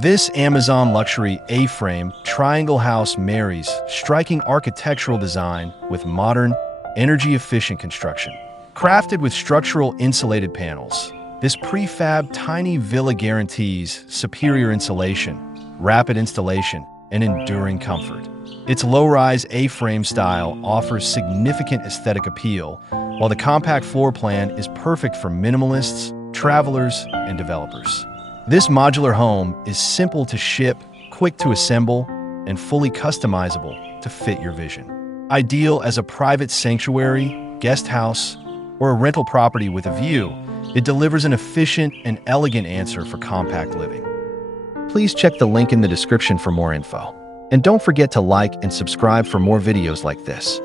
This Amazon luxury A-frame triangle house marries striking architectural design with modern, energy-efficient construction. Crafted with structural insulated panels, this prefab tiny villa guarantees superior insulation, rapid installation, and enduring comfort. Its low-rise A-frame style offers significant aesthetic appeal, while the compact floor plan is perfect for minimalists, travelers, and developers. This modular home is simple to ship, quick to assemble, and fully customizable to fit your vision. Ideal as a private sanctuary, guest house, or a rental property with a view, it delivers an efficient and elegant answer for compact living. Please check the link in the description for more info. And don't forget to like and subscribe for more videos like this.